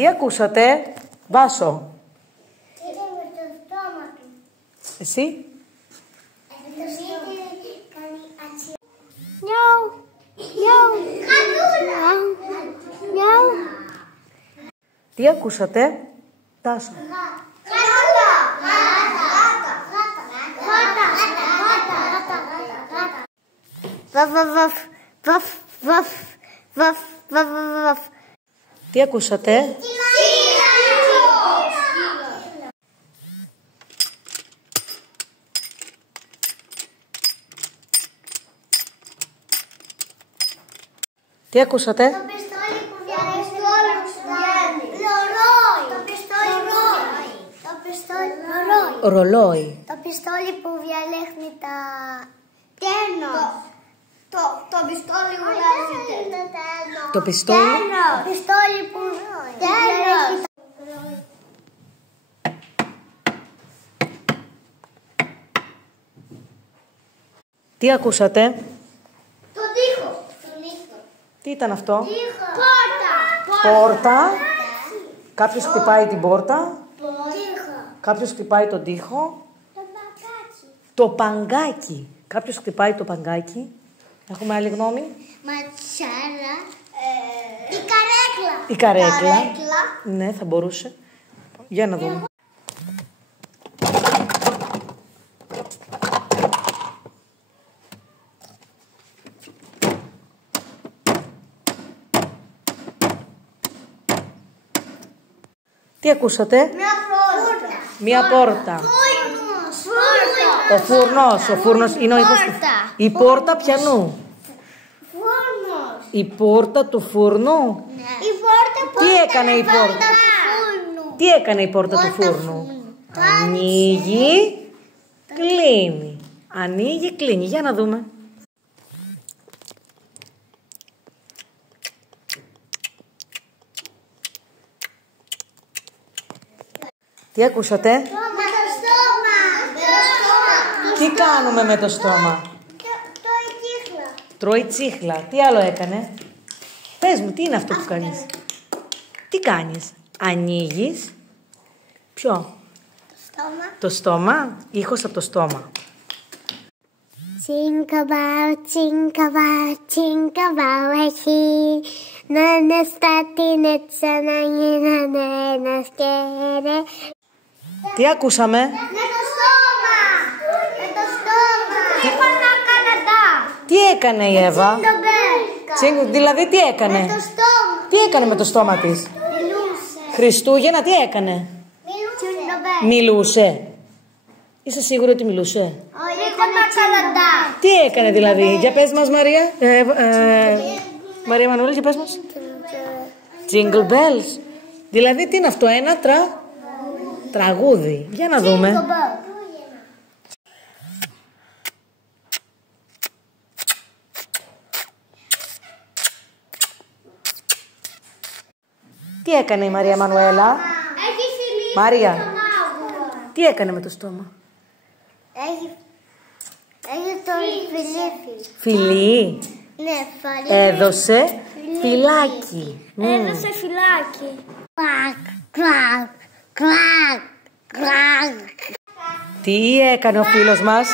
Τι ακούσατε, Βάσο? Είναι με το στόμα του. Εσύ? Νιάου, νιάου, νιάου. Τι ακούσατε, Τάσο? Τι ακούσατε? Τι ακούσατε? Το πιστόλι που βγαίνει. Ρολόι. Το πιστόλι. Ρολόι. Το πιστόλι που διαλέχνει τα... Τένος. Το πιστόλι που βγάζει τένος. Το πιστόλι. Το πιστόλι που διαλέχνει τα... Τι ακούσατε? Το τοίχο. Τι ήταν αυτό? Πόρτα. Πόρτα. Κάποιος χτυπάει την πόρτα. Τοίχο. Κάποιος χτυπάει τον τοίχο. Το παγκάκι. Το παγκάκι. Κάποιος χτυπάει το παγκάκι. Έχουμε άλλη γνώμη? Ματσάρα. Η καρέκλα. Η καρέκλα. Ναι, θα μπορούσε. Για να δούμε. Τι ακούσατε? Μια πόρτα. Μία πόρτα. Ο φούρνος είναι ο ήχος του... Η πόρτα πιανού? Φούρνος. Η πόρτα του φούρνου? Η πόρτα που Τι έκανε η πόρτα? του φούρνου. Τι έκανε η πόρτα του φούρνου? Ανοίγει, κλείνει. Ανοίγει, κλείνει. Για να δούμε. Τι ακούσατε? Με το στόμα. Τι κάνουμε με το στόμα? Το κύχλα. Τρώει τσίχλα. Τι άλλο έκανε? Πες μου, τι είναι αυτό που κάνεις? Τι κάνεις? Ανοίγεις. Ποιο? Στόμα. Το στόμα. Ήχος από το στόμα. Τσίνκαβάου, έχει να είναι στα την έτσι να γίνανε ένα σκέρε. Τι ακούσαμε? Με το στόμα. Με το στόμα. Είπανα Καναδά. Τι έκανε η Εύα? Δηλαδή τι έκανε? Με το στόμα. Τι έκανε με το στόμα της? Μιλούσε. Χριστούγεννα τι έκανε? Μιλούσε. Είσαι σίγουρη ότι μιλούσε? Είπανα Καναδά. Τι έκανε δηλαδή? Για πες μας, Μαρία. Μαρία Μανούλη, για πες μας. Jingle bells. Δηλαδή τι είναι αυτό? Ένα τραγούδι. Για να δούμε. Τι έκανε η Μαρία Μανουέλα? Μαρία, τι έκανε με το στόμα? Έχει το φιλί. Φιλί. Ναι, φαλί. Έδωσε φυλάκι. Έδωσε φυλάκι. Κρακ, κρακ, κρακ, κρακ. Τι έκανε ο φίλος μας?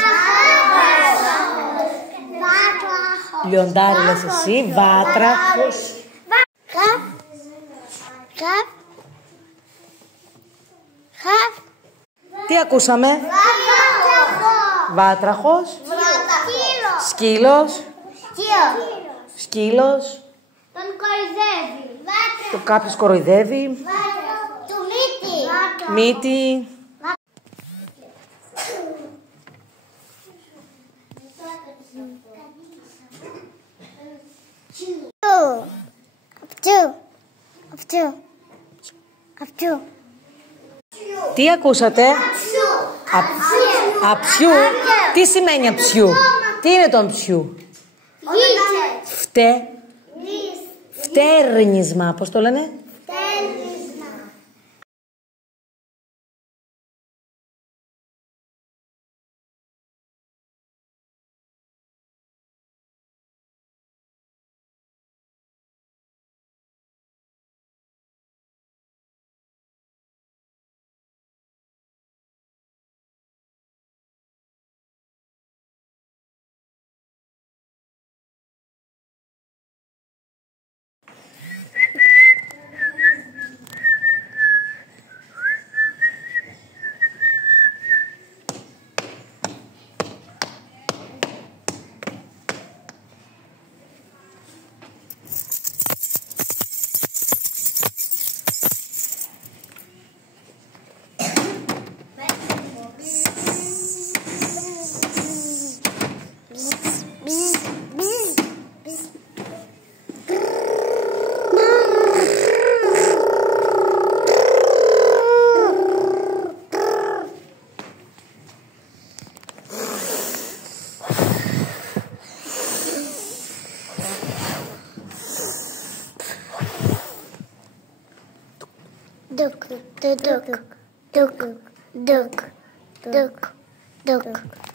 Λιοντάρι λες εσύ, βάτραχος. Χαφ, χαφ, χαφ. Τι ακούσαμε? Βάτραχος. Σκύλος. Σκύλος. Τον κοροϊδεύει. Το κάποιος κοροϊδεύει. Του μύτη. Μύτη. Αυτού. Τι ακούσατε? Αψιού. Τι σημαίνει αψιού? Τι είναι το αψιού? Φτέρνισμα. Πώς το λένε? Duk, duk, duk, duk, duk, duk, duk.